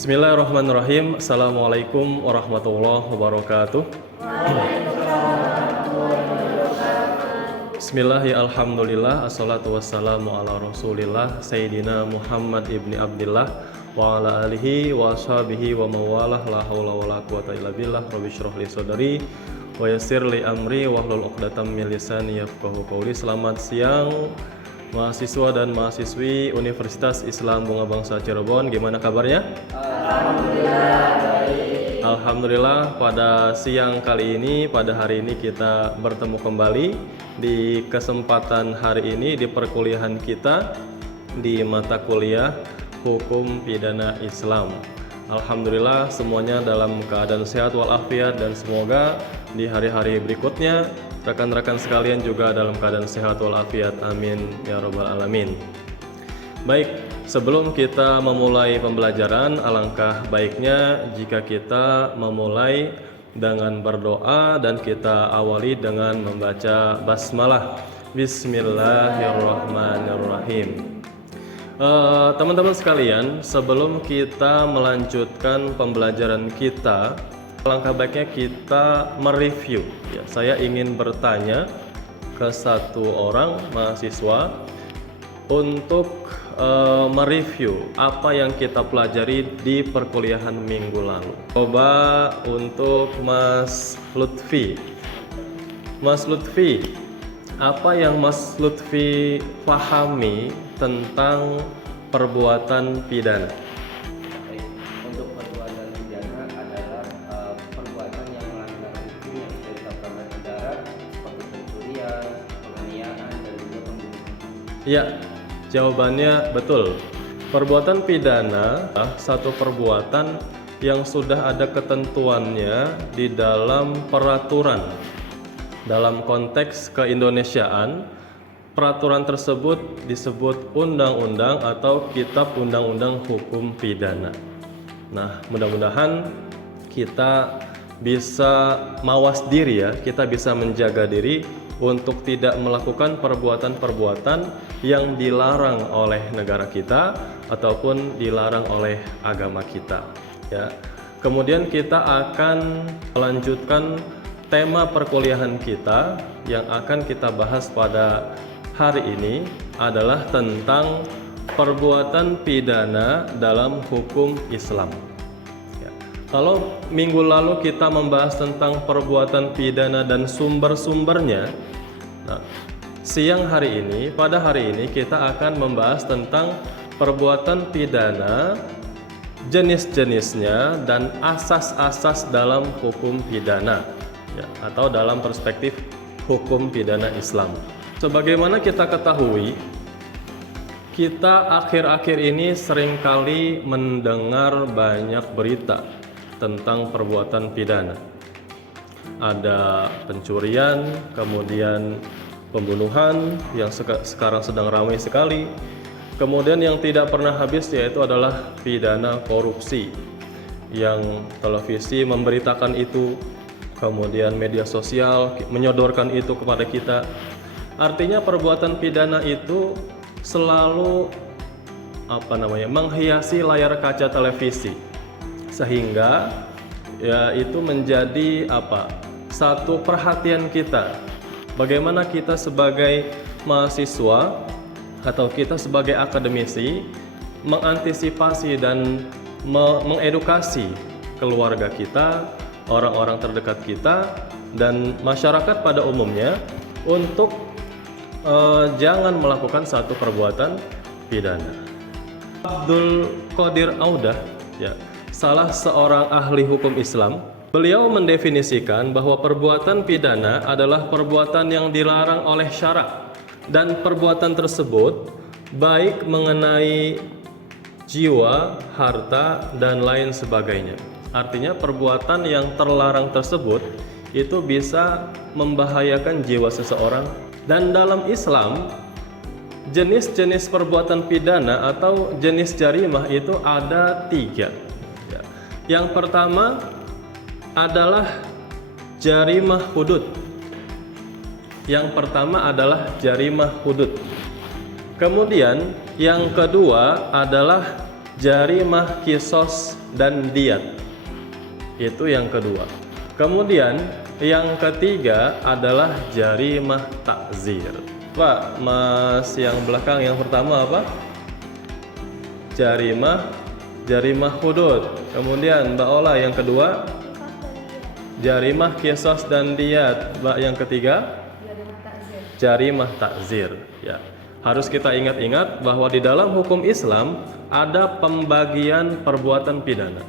Bismillahirrahmanirrahim. Assalamualaikum warahmatullahi wabarakatuh. Bismillah, ya alhamdulillah, assalatu wassalamu ala rasulillah Sayyidina Muhammad ibni Abdillah wa ala alihi wa ashabihi wa mawalah, la hawla wa la quwata illa billah. Rabbi syrah li sadri wa yassir li amri wahlul 'uqdatam min lisani yafqahu qawli. Selamat siang mahasiswa dan mahasiswi Universitas Islam Bunga Bangsa Cirebon. Gimana kabarnya? Alhamdulillah baik. Alhamdulillah, pada siang kali ini, pada hari ini kita bertemu kembali di kesempatan hari ini di perkuliahan kita di mata kuliah Hukum Pidana Islam. Alhamdulillah semuanya dalam keadaan sehat walafiat, dan semoga di hari-hari berikutnya rekan-rekan sekalian juga dalam keadaan sehat walafiat. Amin ya rabbal alamin. Baik, sebelum kita memulai pembelajaran, alangkah baiknya jika kita memulai dengan berdoa, dan kita awali dengan membaca basmalah. Bismillahirrahmanirrahim. Teman-teman sekalian, sebelum kita melanjutkan pembelajaran kita, alangkah baiknya kita mereview. Ya, saya ingin bertanya ke satu orang mahasiswa untuk mereview apa yang kita pelajari di perkuliahan minggu lalu. Coba untuk Mas Lutfi. Mas Lutfi, apa yang Mas Lutfi pahami tentang perbuatan pidana? Untuk perbuatan pidana adalah perbuatan yang melanggar hukum yang bisa ditetapkan negara, seperti pencurian, penganiayaan, dan juga pembunuhan. Ya, jawabannya betul. Perbuatan pidana adalah satu perbuatan yang sudah ada ketentuannya di dalam peraturan. Dalam konteks keindonesiaan, peraturan tersebut disebut undang-undang atau kitab undang-undang hukum pidana. Nah, mudah-mudahan kita bisa mawas diri ya, kita bisa menjaga diri untuk tidak melakukan perbuatan-perbuatan yang dilarang oleh negara kita ataupun dilarang oleh agama kita ya. Kemudian kita akan melanjutkan tema perkuliahan kita yang akan kita bahas pada hari ini adalah tentang perbuatan pidana dalam hukum Islam. Ya. Kalau minggu lalu kita membahas tentang perbuatan pidana dan sumber-sumbernya, nah, pada hari ini kita akan membahas tentang perbuatan pidana, jenis-jenisnya, dan asas-asas dalam hukum pidana. Ya, atau dalam perspektif hukum pidana Islam. Sebagaimana kita ketahui, kita akhir-akhir ini seringkali mendengar banyak berita tentang perbuatan pidana. Ada pencurian, kemudian pembunuhan yang sekarang sedang ramai sekali. Kemudian yang tidak pernah habis yaitu adalah pidana korupsi, yang televisi memberitakan itu, kemudian media sosial menyodorkan itu kepada kita. Artinya perbuatan pidana itu selalu menghiasi layar kaca televisi, sehingga ya itu menjadi satu perhatian kita. Bagaimana kita sebagai mahasiswa atau kita sebagai akademisi mengantisipasi dan mengedukasi keluarga kita, orang-orang terdekat kita, dan masyarakat pada umumnya untuk jangan melakukan satu perbuatan pidana. Abdul Qadir Audah, ya, salah seorang ahli hukum Islam, beliau mendefinisikan bahwa perbuatan pidana adalah perbuatan yang dilarang oleh syarak, dan perbuatan tersebut baik mengenai jiwa, harta, dan lain sebagainya. Artinya perbuatan yang terlarang tersebut itu bisa membahayakan jiwa seseorang. Dan dalam Islam, jenis-jenis perbuatan pidana atau jenis jarimah itu ada 3. Yang pertama adalah jarimah hudud. Kemudian yang kedua adalah jarimah kisos dan diat. Itu yang kedua. Kemudian yang ketiga adalah jarimah takzir. Pak, Mas yang belakang yang pertama apa? Jarimah hudud. Kemudian Mbak Ola yang kedua jarimah kisos dan diat. Mbak yang ketiga jarimah takzir. Ya. Harus kita ingat-ingat bahwa di dalam hukum Islam ada pembagian perbuatan pidana.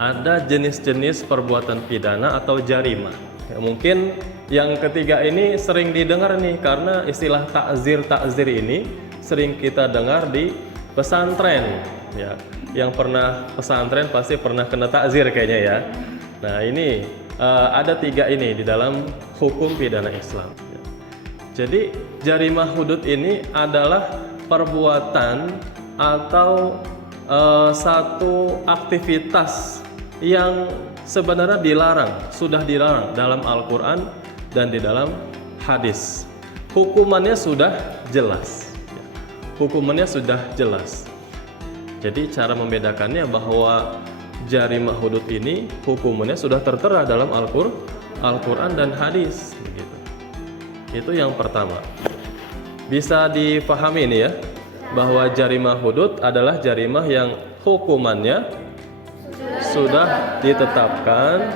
Ada jenis-jenis perbuatan pidana atau jarimah. Ya, mungkin yang ketiga ini sering didengar nih karena istilah takzir ini sering kita dengar di pesantren. Ya, yang pernah pesantren pasti pernah kena takzir kayaknya ya. Nah ini ada tiga ini di dalam hukum pidana Islam. Ya. Jadi jarimah hudud ini adalah perbuatan atau satu aktivitas yang sebenarnya sudah dilarang dalam Al-Quran dan di dalam hadis. Hukumannya sudah jelas. Hukumannya sudah jelas. Jadi cara membedakannya bahwa jarimah hudud ini hukumannya sudah tertera dalam Al-Quran dan hadis. Begitu. Itu yang pertama. Bisa dipahami ini ya, bahwa jarimah hudud adalah jarimah yang hukumannya sudah ditetapkan.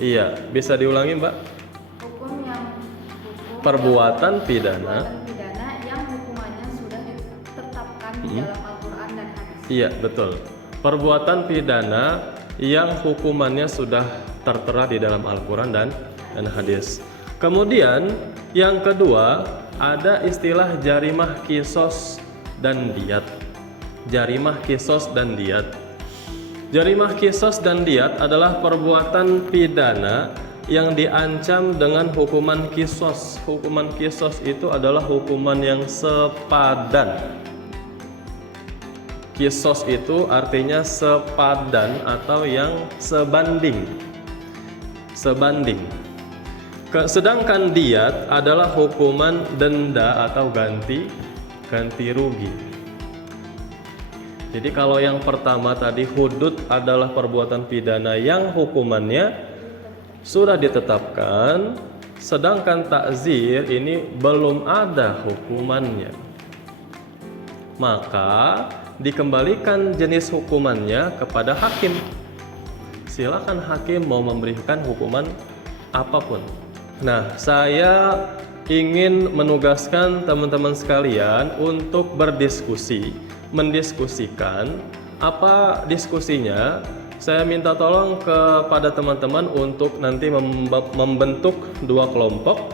Iya, bisa diulangi Mbak? Perbuatan pidana yang hukumannya sudah ditetapkan di dalam Al-Quran dan hadis. Iya, betul. Perbuatan pidana yang hukumannya sudah tertera di dalam Al-Quran dan hadis. Kemudian yang kedua ada istilah jarimah kisos dan diat. Jarimah kisos dan diat. Jarimah kisos dan diat adalah perbuatan pidana yang diancam dengan hukuman kisos. Hukuman kisos itu adalah hukuman yang sepadan. Kisos itu artinya sepadan atau yang sebanding. Sebanding. Sedangkan diat adalah hukuman denda atau ganti rugi. Jadi kalau yang pertama tadi hudud adalah perbuatan pidana yang hukumannya sudah ditetapkan, sedangkan takzir ini belum ada hukumannya. Maka dikembalikan jenis hukumannya kepada hakim. Silakan hakim mau memberikan hukuman apapun. Nah, saya ingin menugaskan teman-teman sekalian untuk mendiskusikan apa diskusinya. Saya minta tolong kepada teman-teman untuk nanti membentuk dua kelompok.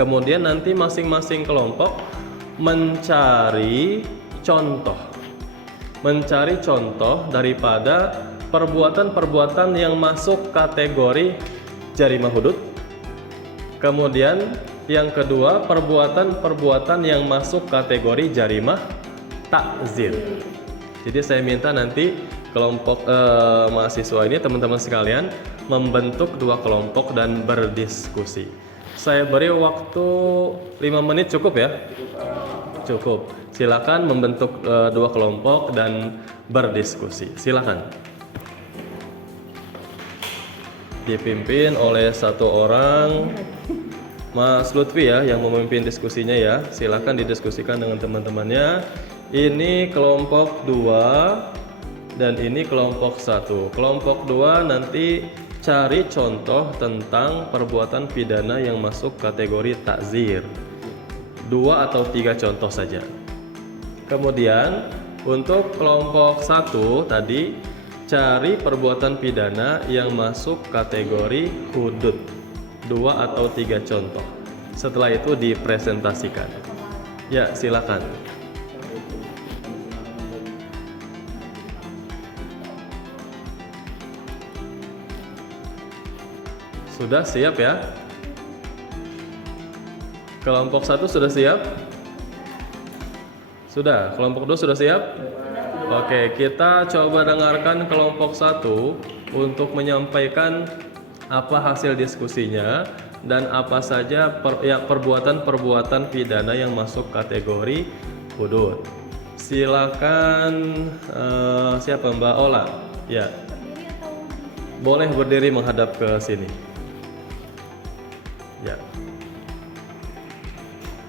Kemudian nanti masing-masing kelompok mencari contoh daripada perbuatan-perbuatan yang masuk kategori jarimah hudud. Kemudian yang kedua, perbuatan-perbuatan yang masuk kategori jarimah takzir. Jadi saya minta nanti kelompok mahasiswa ini, teman-teman sekalian, membentuk dua kelompok dan berdiskusi. Saya beri waktu 5 menit, cukup ya? Cukup. Silakan membentuk dua kelompok dan berdiskusi. Silakan. Dipimpin oleh satu orang, Mas Lutfi ya, yang memimpin diskusinya ya. Silakan didiskusikan dengan teman-temannya. Ini kelompok 2 dan ini kelompok 1. Kelompok 2 nanti cari contoh tentang perbuatan pidana yang masuk kategori takzir. 2 atau 3 contoh saja. Kemudian untuk kelompok 1 tadi cari perbuatan pidana yang masuk kategori hudud. 2 atau 3 contoh. Setelah itu dipresentasikan. Ya, silakan. Sudah siap ya? Kelompok 1 sudah siap? Sudah. Kelompok 2 sudah siap? Oke, kita coba dengarkan kelompok 1 untuk menyampaikan apa hasil diskusinya dan apa saja perbuatan-perbuatan pidana yang masuk kategori hudud. Silakan siapa Mbak Ola? Ya, Berdiri atau di boleh berdiri menghadap ke sini. Ya.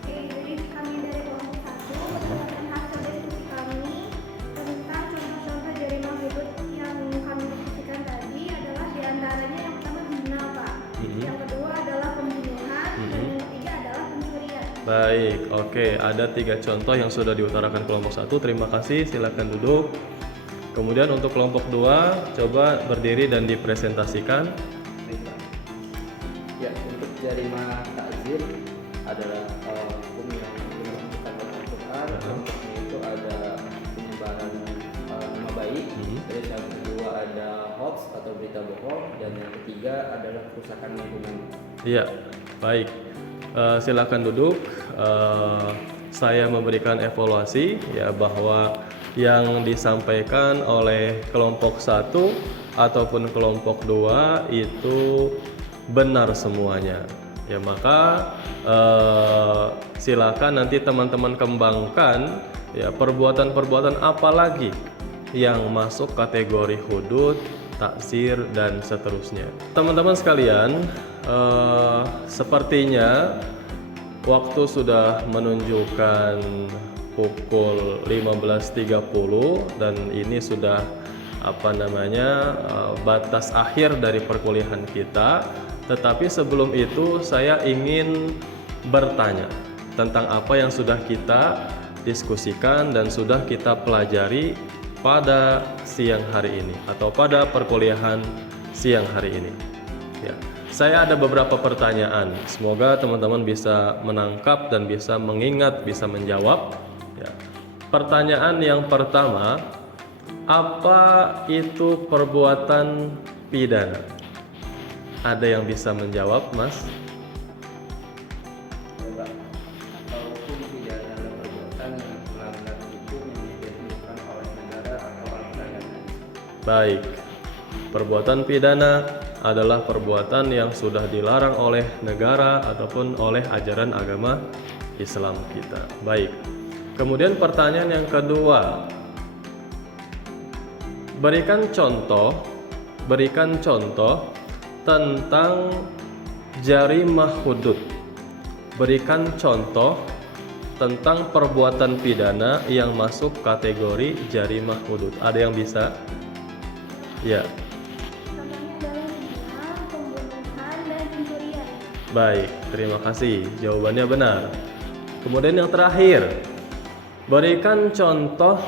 Oke, jadi kami dari kelompok 1 berdasarkan hasil diskusi kami tentang contoh-contoh jaringan hidup yang kami diskusikan tadi adalah diantaranya yang pertama zina, Pak. Yang kedua adalah pembunuhan dan yang ketiga adalah pencurian. Baik, oke. Ada 3 contoh yang sudah diutarakan kelompok 1. Terima kasih, silakan duduk. Kemudian untuk kelompok 2, coba berdiri dan dipresentasikan. Ya, untuk jarima takzir adalah hukum yang dilakukan oleh Al-Quran. Contohnya itu ada penyebaran nama baik. Terus yang kedua ada hoax atau berita bohong, dan yang ketiga adalah kerusakan lingkungan. Iya, baik. Silakan duduk. Saya memberikan evaluasi ya bahwa yang disampaikan oleh kelompok 1 ataupun kelompok 2 itu benar semuanya. Ya maka silakan nanti teman-teman kembangkan ya perbuatan-perbuatan apa lagi yang masuk kategori hudud, takzir dan seterusnya. Teman-teman sekalian, sepertinya waktu sudah menunjukkan pukul 15.30 dan ini sudah batas akhir dari perkuliahan kita. Tetapi sebelum itu saya ingin bertanya tentang apa yang sudah kita diskusikan dan sudah kita pelajari pada siang hari ini atau pada perkuliahan siang hari ini. Ya, saya ada beberapa pertanyaan. Semoga teman-teman bisa menangkap dan bisa mengingat, bisa menjawab. Ya. Pertanyaan yang pertama, apa itu perbuatan pidana? Ada yang bisa menjawab, Mas? Coba, hukum pidana adalah perbuatan yang melanggar hukum yang ditentukan oleh negara atau Al-Quran. Baik. Perbuatan pidana adalah perbuatan yang sudah dilarang oleh negara ataupun oleh ajaran agama Islam kita. Baik. Kemudian pertanyaan yang kedua, berikan contoh tentang jarimah hudud. Berikan contoh tentang perbuatan pidana yang masuk kategori jarimah hudud. Ada yang bisa? Ya. Contohnya adalah zina, pembunuhan, dan pencurian. Baik, terima kasih. Jawabannya benar. Kemudian yang terakhir, berikan contoh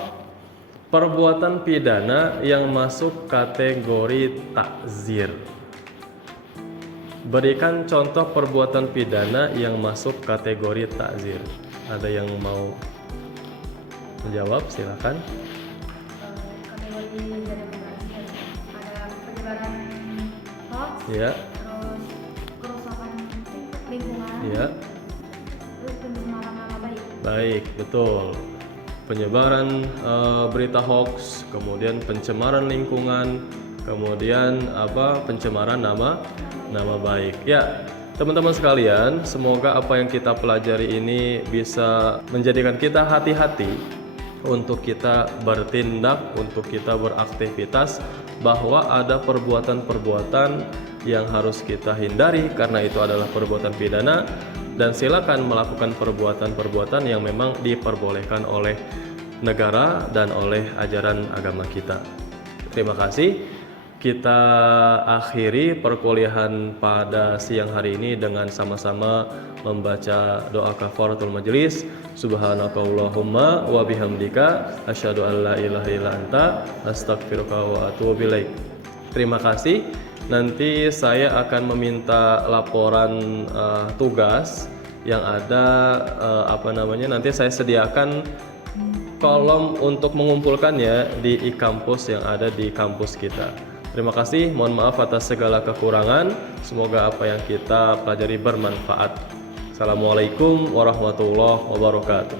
perbuatan pidana yang masuk kategori takzir. Berikan contoh perbuatan pidana yang masuk kategori takzir. Ada yang mau menjawab? Silakan. kategori jaringan takzir ada penyebaran hoax, Ya, terus kerusakan lingkungan, ya. terus pencemaran nama baik. Baik, betul. Penyebaran berita hoax, kemudian pencemaran lingkungan, kemudian pencemaran nama baik. Ya, teman-teman sekalian, semoga apa yang kita pelajari ini bisa menjadikan kita hati-hati untuk kita bertindak, untuk kita beraktivitas, bahwa ada perbuatan-perbuatan yang harus kita hindari karena itu adalah perbuatan pidana. Dan silakan melakukan perbuatan-perbuatan yang memang diperbolehkan oleh negara dan oleh ajaran agama kita. Terima kasih. Kita akhiri perkuliahan pada siang hari ini dengan sama-sama membaca doa kafaratul majelis. Subhanakallahumma wa bihamdika asyhadu an la ilaha illa anta astaghfiruka wa atubu ilaik. Terima kasih. Nanti saya akan meminta laporan tugas yang ada nanti saya sediakan kolom untuk mengumpulkannya di e-kampus yang ada di kampus kita. Terima kasih, mohon maaf atas segala kekurangan. Semoga apa yang kita pelajari bermanfaat. Assalamualaikum warahmatullahi wabarakatuh.